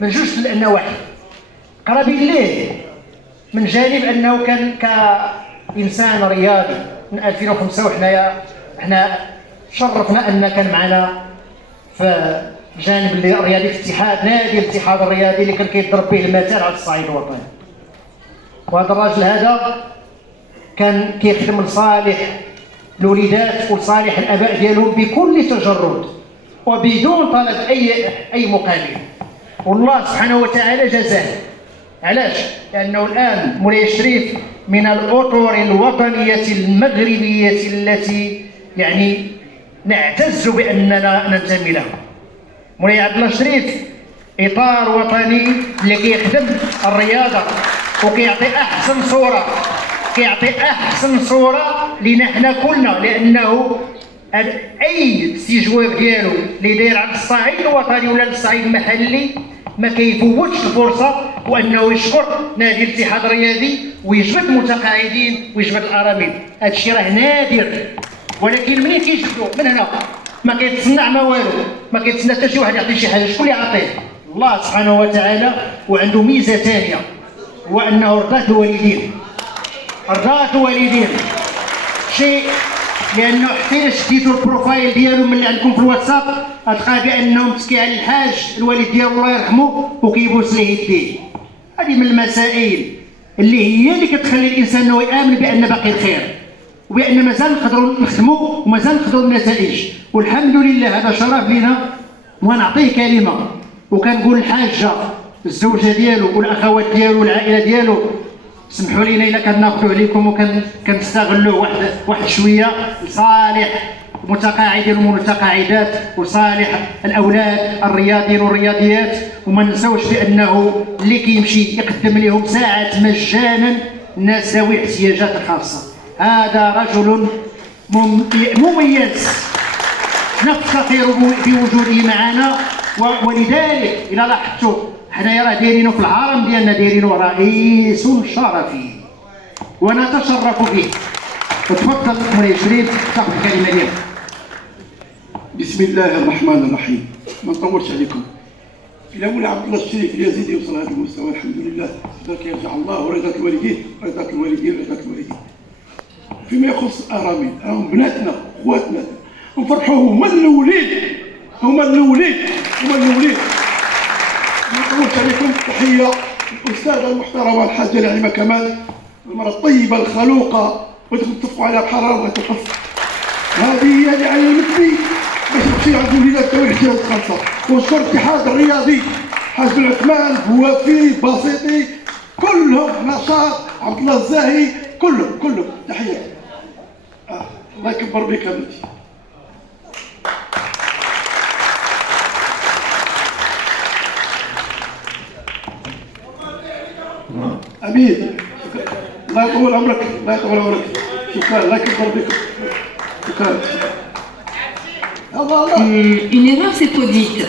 من جوج النواحي قرابين ليه. من جانب انه كان كانسان رياضي من 2005 وحنا شرفنا ان كان معنا في الجانب الرياضي في اتحاد نادي الاتحاد الرياضي اللي كان كيضرب به المثال على الصعيد الوطني. وهذا الراجل هذا كان كيخدم لصالح الوليدات ولصالح الاباء ديالهم بكل تجرد وبدون طلب اي مقابل، والله سبحانه وتعالى جزاه. علاش؟ لانه الان مولاي الشريف من الاطر الوطنيه المغربيه التي يعني نعتز باننا ننتمي لها. مولاي عبد الله الشريف اطار وطني اللي كيخدم الرياضه وكيعطي احسن صوره لنا حنا كلنا، لانه اي استجواب ديالو اللي داير على الصعيد الوطني ولا الصعيد المحلي ما كيفوتش الفرصه وانه يشكر نادي الاتحاد الرياضي ويجبد المتقاعدين ويجبد الارامل. هذا الشيء راه نادر، ولكن منين كيجبدوا من هنا ما كيتصنع ما والو، ما كيتسنى حتى شي واحد يعطي شي حاجه. شكون اللي يعطيه؟ الله سبحانه وتعالى. وعنده ميزه ثانيه هو انه رضاه الوالدين شيء، لانه حتى شديتوا البروفايل ديالو من اللي عندكم في الواتساب غتلقى بانه متكي على الحاج الوالد ديالو الله يرحمه وكيبوس ليه يديه. هذه من المسائل اللي هي اللي كتخلي الانسان انه يامن بان باقي الخير وبان مازال نقدروا نخدموا ومازال نقدروا النتائج. والحمد لله هذا شرف لنا. ونعطيه كلمه وكنقول الحاجه الزوجه ديالو والاخوات ديالو والعائله ديالو سمحوا لينا الا كناخذوا عليكم وكنستغلوا واحد شويه لصالح المتقاعدين والمتقاعدات وصالح الاولاد الرياضيين والرياضيات. وما ننساوش بانه اللي كيمشي يقدم لهم ساعات مجانا الناس ذوي الاحتياجات الخاصه. هذا رجل مميز نفتخر بوجوده معنا. ولذلك الى لاحظتوا حنايا راه دايرينو في الهرم ديالنا دايرينو رئيس شرفي ونتشرف به. وتفضل مولاي شريف تاخذ الكلمه ديالك. بسم الله الرحمن الرحيم. ما نطولش عليكم. الى مولاي عبد الله الشريف اليزيدي يوصل هذا المستوى الحمد لله ذاك يرجع الله ورضاة الوالدين رضاة الوالدين. فيما يخص الارامل راهم بناتنا خواتنا نفرحوهم هما الاولين. ما نطولش عليكم. تحيه الاستاذه المحترمه الحاجه نعيمه كمال، المراه الطيبه الخلوقه وتتفقوا على بحال راه توقف. هذه هي اللي علمتني باش نمشي عند الوليدات ذوي الاحتياجات الخاصه. ونشكر الاتحاد الرياضي حاج بن عثمان بوافي بسيطي كلهم نشاط عبد الله الزاهي كلهم تحيه. الله يكبر بك يا بنتي. امين. الله يطول عمرك. شكرا. الله يكبر بك. شكرا. Une erreur s'est produite.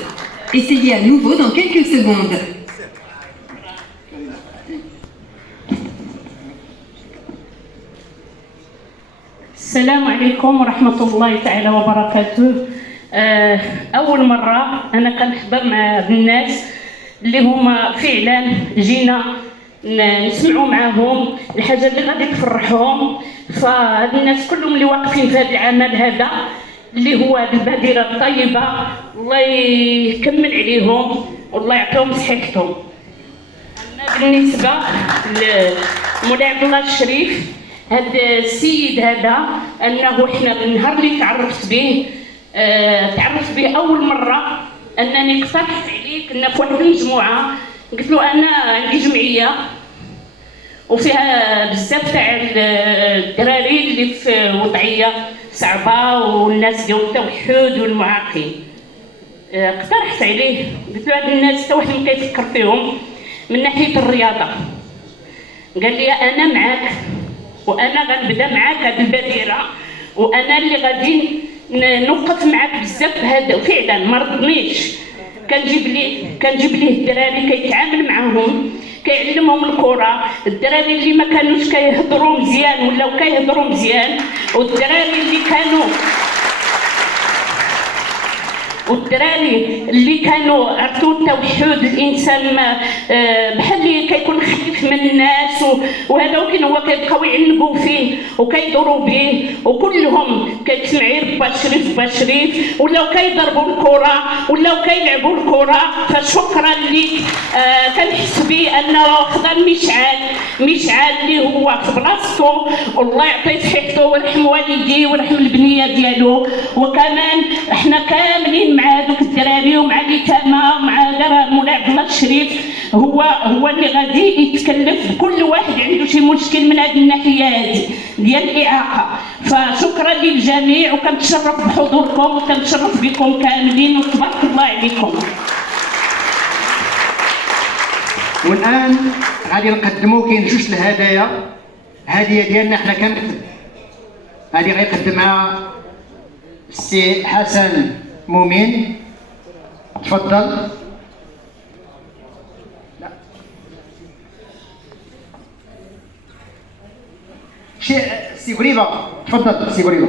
Essayez à nouveau dans quelques secondes. السلام عليكم ورحمة الله تعالى وبركاته. أول مرة أنا كنحضر مع الناس اللي هما فعلا جينا نسمعوا معاهم الحاجة اللي غادي تفرحهم. فهاد الناس كلهم اللي واقفين في هذا العمل هذا اللي هو هذه البادرة الطيبة الله يكمل عليهم والله يعطيهم صحتهم. أما بالنسبة لمولاي عبد الله الشريف هذا السيد هذا انه احنا النهار اللي تعرفت به اول مره انني اقترحت عليه. كنا في واحد المجموعه قلت له انا عندي جمعيه وفيها بزاف تاع الدراري اللي في وضعيه صعبه والناس ديال التوحد والمعاقين. اقترحت عليه قلت له هاد الناس حتى واحد ما كيفكر فيهم من ناحيه الرياضه. قال لي انا معاك وانا غنبدا معاك هذه البادره وانا اللي غادي نوقف معاك بزاف. هذا فعلا ما رضنيش. كنجيب ليه الدراري كيتعامل معاهم كيعلمهم الكره. الدراري اللي ما كانوش كيهضروا مزيان ولاو كيهضروا مزيان، والدراري اللي كانوا والدراري اللي كانوا عرفتوا التوحد الانسان ما بحال اللي كيكون خفيف من الناس وهذا ولكن هو كيبقاو يعنقوا فيه وكيدوروا به وكلهم كتسمعي ربا شريف با شريف ولاو كيضربوا الكره ولاو كيلعبوا الكره. فشكرا لك. كنحس بانه خدا مشعل اللي هو في بلاصتو والله يعطيه صحته ويرحم والديه ويرحم البنيه ديالو. وكمان احنا كاملين مع هذوك الدراري ومع اليتامى ومع مولاي عبد الله الشريف هو اللي غادي يتكلف بكل واحد عنده شي مشكل من هذه الناحيه هذه ديال الاعاقه. فشكرا للجميع وكنتشرف بحضوركم وكنتشرف بكم كاملين وتبارك الله عليكم. والان غادي نقدموا كاين جوج الهدايا. هديه ديالنا حنا كنكتب هذه غيقدمها السي حسن مؤمن. تفضل. لا شي سي غريبه. تفضل سي غريبه.